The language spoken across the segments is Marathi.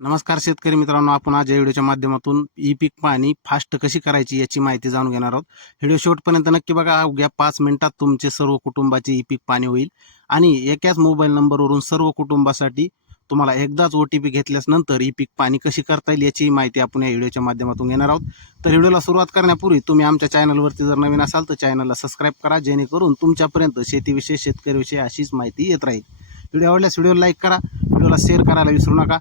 नमस्कार शेतकरी मित्रांनो आपण आज या व्हिडिओच्या माध्यमातून ई पीक पाहणी फास्ट कशी करायची याची माहिती जाणून घेणार आहोत. व्हिडिओ शेवटपर्यंत नक्की बघा अवघ्या पाच मिनिटात तुमचे सर्व कुटुंबाचे ई पीक पाणी होईल. आणि एकाच मोबाईल नंबरवरून सर्व कुटुंबासाठी तुम्हाला एकदाच ओ टी पी घेतल्यास नंतर ई पीक पाणी कशी करता येईल याची माहिती आपण या व्हिडिओच्या माध्यमातून घेणार आहोत. तर व्हिडिओला सुरुवात करण्यापूर्वी तुम्ही आमच्या चॅनलवरती जर नवीन असाल तर चॅनलला सबस्क्राईब करा जेणेकरून तुमच्यापर्यंत शेतीविषयी शेतकरीविषयी अशीच माहिती येत राहील. व्हिडिओ आवडल्यास व्हिडिओला लाईक करा. व्हिडिओला शेअर करायला विसरू नका.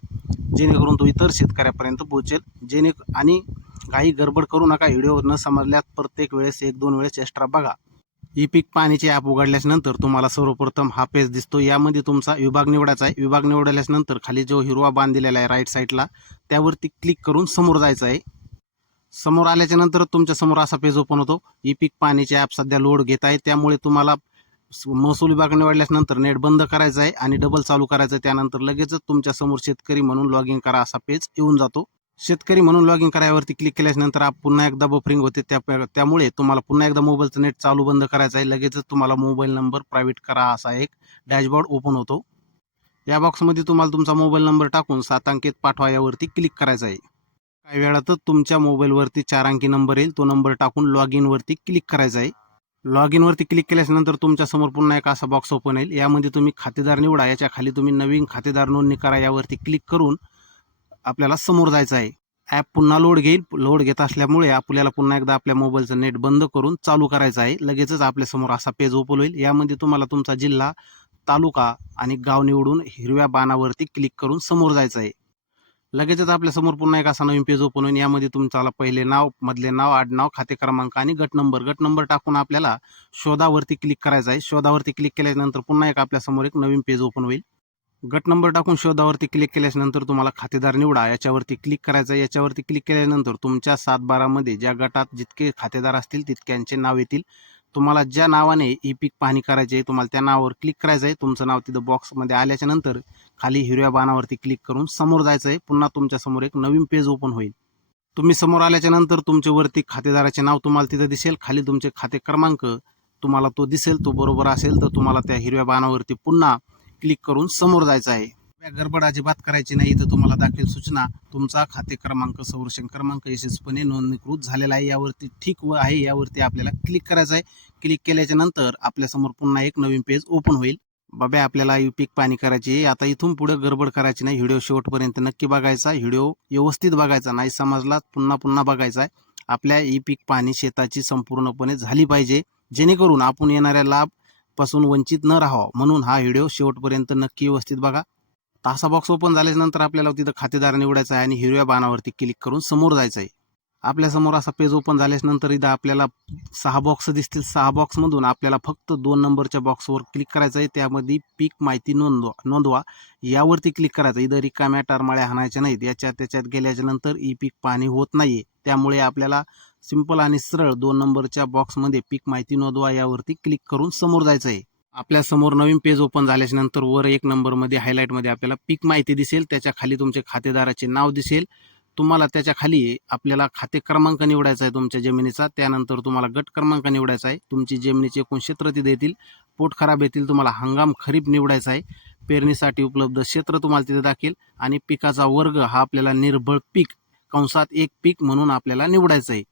जेणेकरून तो इतर शेतकऱ्यापर्यंत पोहोचेल. जेणे आणि काही गडबड करू नका. व्हिडिओ न समजल्यास प्रत्येक वेळेस एक दोन वेळेस एक्स्ट्रा बघा. ई पीक पाणीचे ॲप उघडल्यानंतर तुम्हाला सर्वप्रथम हा पेज दिसतो. यामध्ये तुमचा विभाग निवडायचा आहे. विभाग निवडल्यास नंतर खाली जो हिरवा बांध दिलेला आहे राईट साईडला त्यावरती क्लिक करून समोर जायचं आहे. समोर आल्याच्यानंतर तुमच्यासमोर तुमच्यासमोर असा पेज ओपन होतो. ई पीक पाणीचे ॲप सध्या लोड घेत आहे. त्यामुळे तुम्हाला महसूल विभागाने वाढल्यानंतर नंतर नेट बंद करायचं आहे आणि डबल चालू करायचं आहे. त्यानंतर लगेचच तुमच्यासमोर शेतकरी म्हणून लॉग इन करा असा पेज येऊन जातो. शेतकरी म्हणून लॉग इन करायवरती क्लिक केल्यानंतर आप पुन्हा एकदा बफरिंग होते. त्या त्यामुळे तुम्हाला पुन्हा एकदा मोबाईलचं नेट चालू बंद करायचं आहे. लगेचच तुम्हाला मोबाईल नंबर प्रायव्हेट करा असा एक डॅशबोर्ड ओपन होतो. या बॉक्समध्ये तुम्हाला तुमचा मोबाईल नंबर टाकून सात अंकित पाठवा यावरती क्लिक करायचं आहे. काही वेळातच तुमच्या मोबाईलवरती चार अंकी नंबर येईल. तो नंबर टाकून लॉग इनवरती क्लिक करायचा आहे. लॉग इनवरती क्लिक केल्यानंतर तुमच्यासमोर पुन्हा एक असा बॉक्स ओपन येईल. यामध्ये तुम्ही खातेदार निवडा. याच्या खाली तुम्ही नवीन खातेदार नोंदणी करा. यावरती क्लिक करून आपल्याला समोर जायचं आहे. ॲप पुन्हा लोड घेईल. लोड घेत असल्यामुळे आपल्याला पुन्हा एकदा आपल्या मोबाईलचं नेट बंद करून चालू करायचं आहे. लगेचच आपल्यासमोर असा पेज ओपन होईल. यामध्ये तुम्हाला तुमचा जिल्हा तालुका आणि गाव निवडून हिरव्या बाणावरती क्लिक करून समोर जायचं आहे. लगेचच आपल्यासमोर पुन्हा एक असा नवीन पेज ओपन होईल. यामध्ये तुमच्याला पहिले नाव मधले नाव आडनाव खाते क्रमांक आणि गट नंबर गट नंबर टाकून आपल्याला शोधावरती क्लिक करायचा आहे. शोधावरती क्लिक केल्यानंतर पुन्हा एक आपल्यासमोर एक नवीन पेज ओपन होईल. गट नंबर टाकून शोधावरती क्लिक केल्यानंतर तुम्हाला खातेदार निवडा. याच्यावरती क्लिक करायचं आहे. याच्यावरती क्लिक केल्यानंतर तुमच्या सातबारामध्ये ज्या गटात जितके खातेदार असतील तितक्यांचे नाव येतील. तुम्हाला ज्या नावाने ई पीक पाहणी करायची आहे तुम्हाला त्या नावावर क्लिक करायचं आहे. तुमचं नाव तिथं बॉक्समध्ये आल्याच्यानंतर खाली हिरव्या बाणावरती क्लिक करून समोर जायचं आहे. पुन्हा तुमच्यासमोर एक नवीन पेज ओपन होईल. तुम्ही समोर आल्याच्यानंतर तुमचे वरती खातेदाराचे नाव तुम्हाला तिथं दिसेल. खाली तुमचे खाते क्रमांक तुम्हाला तो दिसेल. तो बरोबर असेल तर तुम्हाला त्या हिरव्या बाणावरती पुन्हा क्लिक करून समोर जायचं आहे. गडबड अजिबात करायची नाही. तर तुम्हाला दाखील सूचना. तुमचा खाते क्रमांक संरक्षण क्रमांक यशस्वीपणे नोंदणीकृत झालेला आहे. यावरती ठीक व आहे. यावरती आपल्याला क्लिक करायचं आहे क्लिक केल्याच्यानंतर आपल्यासमोर पुन्हा एक नवीन पेज ओपन होईल. बाबा आपल्याला पीक पाणी करायची आहे. आता इथून पुढे गडबड करायची नाही. व्हिडिओ शेवटपर्यंत नक्की बघायचा व्हिडिओ व्यवस्थित बघायचा नाही. समजला पुन्हा पुन्हा बघायचा आहे. आपल्या ई पीक पाणी शेताची संपूर्णपणे झाली पाहिजे. जेणेकरून आपण येणाऱ्या लाभपासून वंचित न राहावं. म्हणून हा व्हिडिओ शेवटपर्यंत नक्की व्यवस्थित बघा. तासा बॉक्स ओपन झाल्यानंतर आपल्याला तिथं खातेदार निवडायचा आहे आणि हिरव्या बाणावरती क्लिक करून समोर जायचं आहे. आपल्यासमोर असा पेज ओपन झाल्यानंतर इथं आपल्याला सहा बॉक्स दिसतील. सहा बॉक्समधून आपल्याला फक्त दोन नंबरच्या बॉक्सवर क्लिक करायचं आहे. त्यामध्ये पीक माहिती नोंदवा नोंदवा. यावरती क्लिक करायचं इथं रिकाम्या टरमाळ्या हाणायच्या नाहीत. याच्यात त्याच्यात गेल्याच्यानंतर ई e पीक पाणी होत नाही त्यामुळे आपल्याला सिंपल आणि सरळ दोन नंबरच्या बॉक्समध्ये पीक माहिती नोंदवा यावरती क्लिक करून समोर जायचं आहे. आपल्यासमोर नवीन पेज ओपन झाल्याच्यानंतर वर एक नंबरमध्ये हायलाईटमध्ये आपल्याला पीक माहिती दिसेल. त्याच्याखाली तुमचे खातेदाराचे नाव दिसेल. तुम्हाला त्याच्याखाली आपल्याला खाते क्रमांक निवडायचा आहे तुमच्या जमिनीचा. त्यानंतर तुम्हाला गट क्रमांक निवडायचा आहे. तुमची जमिनीचे एकूण क्षेत्र तिथे येतील पोट खराब येतील तुम्हाला हंगाम खरीप निवडायचा आहे. पेरणीसाठी उपलब्ध क्षेत्र तुम्हाला तिथे दाखेल. आणि पिकाचा वर्ग हा आपल्याला निर्भळ पीक कंसात एक पीक म्हणून आपल्याला निवडायचं आहे.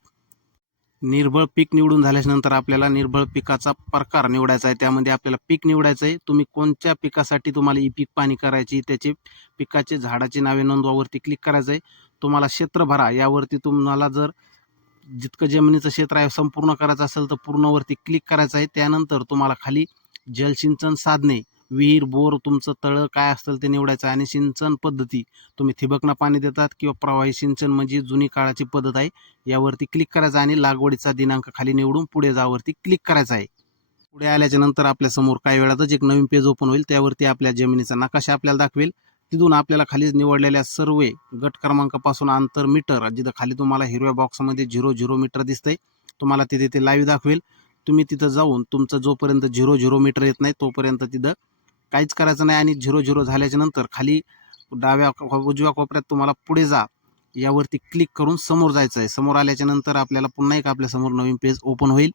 निर्भळ पीक निवडून झाल्यानंतर आपल्याला निर्भळ पिकाचा प्रकार निवडायचा आहे. त्यामध्ये आपल्याला पीक निवडायचं आहे. तुम्ही कोणत्या पिकासाठी तुम्हाला ई पीक पाणी करायची त्याचे पिकाचे झाडाची नावे नोंदवावरती क्लिक करायचं आहे. तुम्हाला क्षेत्र भरा. यावरती तुम्हाला जर जितकं जमिनीचं क्षेत्र आहे संपूर्ण करायचं असेल तर पूर्णवरती क्लिक करायचं आहे. त्यानंतर तुम्हाला खाली जलसिंचन साधने विहीर बोर तुमचं तळं काय असेल ते निवडायचं आणि सिंचन पद्धती. तुम्ही ठिबकनं पाणी देतात किंवा प्रवाही सिंचन म्हणजे जुनी काळाची पद्धत आहे यावरती क्लिक करायचं आणि लागवडीचा दिनांक खाली निवडून पुढे जावरती क्लिक करायचा आहे. पुढे आल्याच्यानंतर आपल्यासमोर काही वेळातच एक नवीन पेज ओपन होईल त्यावरती आपल्या जमिनीचा नकाशा आपल्याला दाखवेल. तिथून आपल्याला खाली निवडलेल्या सर्व गट क्रमांकापासून अंतर मीटर जिथं खाली तुम्हाला हिरव्या बॉक्समध्ये झिरो झिरो मीटर दिसतंय तुम्हाला तिथे ते लाईव्ह दाखवेल. तुम्ही तिथं जाऊन तुमचं जोपर्यंत झिरो झिरो मीटर येत नाही तोपर्यंत तिथं काहीच करायचं नाही आणि झिरो झिरो झाल्याच्यानंतर खाली डाव्या उजव्या कोपऱ्यात तुम्हाला पुढे जा. यावरती क्लिक करून समोर जायचं आहे समोर आल्याच्यानंतर आपल्याला पुन्हा एक आपल्यासमोर नवीन पेज ओपन होईल.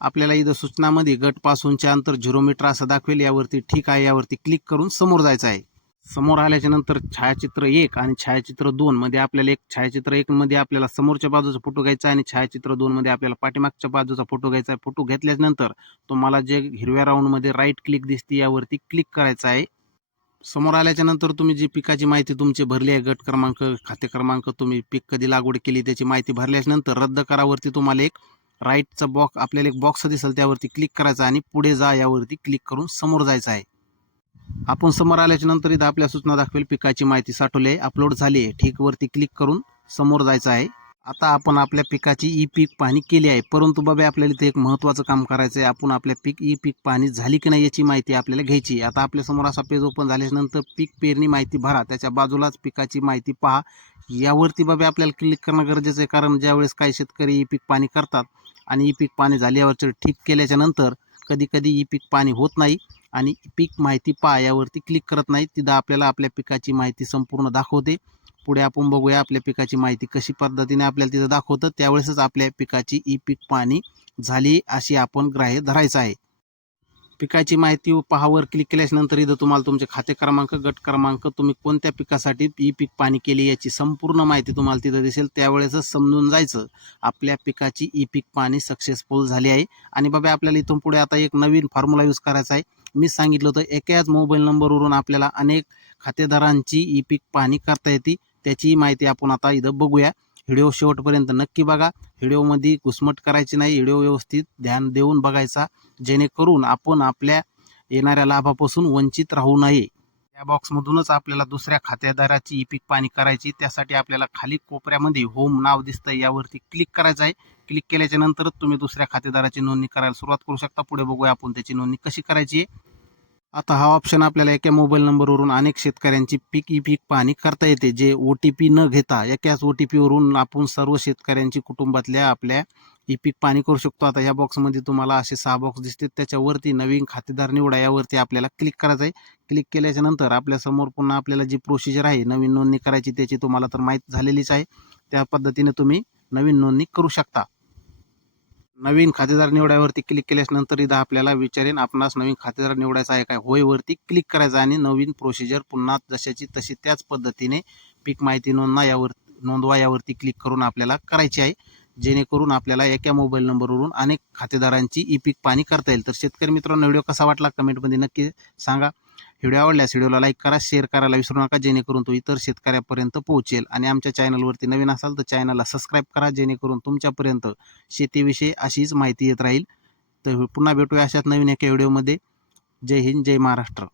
आपल्याला इथं सूचनामध्ये गटपासूनचे अंतर झिरो मीटर असं दाखवेल. यावरती ठीक आहे. यावरती क्लिक करून समोर जायचं आहे समोर आल्याच्यानंतर छायाचित्र एक आणि छायाचित्र दोन मध्ये आपल्याला एक छायाचित्र एक मध्ये आपल्याला समोरच्या बाजूचा फोटो घ्यायचा आणि छायाचित्र दोन मध्ये आपल्याला पाठीमागच्या बाजूचा फोटो घ्यायचा आहे. फोटो घेतल्यानंतर तुम्हाला जे हिरव्या राऊंडमध्ये राईट क्लिक दिसते यावरती क्लिक करायचं आहे. समोर आल्याच्यानंतर तुम्ही जी पिकाची माहिती तुमची भरली आहे गट क्रमांक खाते क्रमांक तुम्ही पीक कधी लागवड केली त्याची माहिती भरल्याच्यानंतर रद्द करावरती तुम्हाला एक राईटचा बॉक्स आपल्याला एक बॉक्स दिसेल त्यावरती क्लिक करायचा आणि पुढे जा यावरती क्लिक करून समोर जायचं आहे. आपण समोर आल्याच्यानंतर इथं आपल्या सूचना दाखवेल पिकाची माहिती साठवली आहे अपलोड झाली आहे. ठीक वरती क्लिक करून समोर जायचं आहे. आता आपण आपल्या पिकाची ई पीक पाहणी केली आहे. परंतु बाबा आपल्याला इथे एक महत्त्वाचं काम करायचं आहे. आपण आपल्या पीक ई पीक पाहणी झाली की नाही याची माहिती आपल्याला घ्यायची आता आपल्यासमोर असा पेज ओपन झाल्यानंतर पीक पेरणी माहिती भरा. त्याच्या बाजूलाच पिकाची माहिती पहा. यावरती बाबा आपल्याला क्लिक करणं गरजेचं आहे. कारण ज्यावेळेस काही शेतकरी ई पीक पाणी करतात आणि ई पीक पाणी झाल्यावरचं ठीक केल्याच्यानंतर कधी कधी ई पीक पाणी होत नाही. आणि पीक माहिती पायावरती क्लिक करत नाही तिथं आपल्याला आपल्या पिकाची माहिती संपूर्ण दाखवते. पुढे आपण बघूया आपल्या पिकाची माहिती कशी पद्धतीने आपल्याला तिथं दाखवतं. त्यावेळेसच आपल्या पिकाची ई पीक पाणी झाली अशी आपण ग्राह्य धरायचं आहे. पिकाची माहिती पहावर क्लिक केल्यानंतर इथं तुम्हाला तुमचे खाते क्रमांक गट क्रमांक तुम्ही कोणत्या पिकासाठी ई पीक पाणी केली याची संपूर्ण माहिती तुम्हाला तिथं दिसेल. त्यावेळेसच समजून जायचं आपल्या पिकाची ई पीक पाणी सक्सेसफुल झाली आहे. आणि बाबा आपल्याला इथून पुढे आता एक नवीन फॉर्म्युला यूज करायचा आहे. मी सांगितलं होतं एकाच मोबाईल नंबरवरून आपल्याला अनेक खातेदारांची ई पीक पाहणी करता येते. त्याची माहिती आपण आता इथं बघूया. व्हिडिओ शेवटपर्यंत नक्की बघा. व्हिडिओमध्ये घुसमट करायची नाही व्हिडिओ व्यवस्थित ध्यान देऊन बघायचा. जेणेकरून आपण आपल्या येणाऱ्या लाभापासून वंचित राहू नये. या बॉक्समधूनच आपल्याला दुसऱ्या खातेदाराची ई पीक पाणी करायची त्यासाठी आपल्याला खाली कोपऱ्यामध्ये होम नाव दिसतंय. यावरती क्लिक करायचं आहे. क्लिक केल्याच्या नंतरच तुम्ही दुसऱ्या खातेदाराची नोंदणी करायला सुरुवात करू शकता. पुढे बघूया आपण त्याची नोंदणी कशी करायची आहे. आता हा ऑप्शन आपल्याला एका मोबाईल नंबरवरून अनेक शेतकऱ्यांची पीक ई पीक पाहणी करता येते. जे ओ टी पी न घेता एकाच ओ टी पीवरून आपण सर्व शेतकऱ्यांची कुटुंबातल्या आपल्या ई पीक पाणी करू शकतो. आता या बॉक्समध्ये तुम्हाला असे सहा बॉक्स दिसतील त्याच्यावरती नवीन खातेदार निवडा. यावरती आपल्याला क्लिक करायचं आहे क्लिक केल्याच्यानंतर आपल्यासमोर पुन्हा आपल्याला जी प्रोसिजर आहे नवीन नोंदणी करायची त्याची तुम्हाला तर माहीत झालेलीच आहे. त्या पद्धतीने तुम्ही नवीन नोंदणी करू शकता. नवीन खातेदार निवडावरती क्लिक केल्यानंतर इथं आपल्याला विचारेन आपणास नवीन खातेदार निवडायचा आहे काय? होयवरती क्लिक करायचं आणि नवीन प्रोसिजर पुन्हा जशाची तशी त्याच पद्धतीने पीक माहिती नोंदणा यावर नोंदवा यावरती क्लिक करून आपल्याला करायची आहे. जेणेकरून आपल्याला एका मोबाईल नंबरवरून अनेक खातेदारांची ई पीक पाणी करता येईल. तर शेतकरी मित्रांनो व्हिडिओ कसा वाटला? कमेंटमध्ये नक्की सांगा. व्हिडिओ आवडल्यास व्हिडिओला लाईक करा शेअर करायला विसरू नका जेणेकरून तो इतर शेतकऱ्यापर्यंत पोहोचेल. आणि आमच्या चॅनलवरती नवीन असाल तर चॅनलला सबस्क्राईब करा जेणेकरून तुमच्यापर्यंत शेतीविषयी अशीच माहिती येत राहील. तर पुन्हा भेटूया अशाच नवीन एका व्हिडिओमध्ये. जय हिंद जय महाराष्ट्र.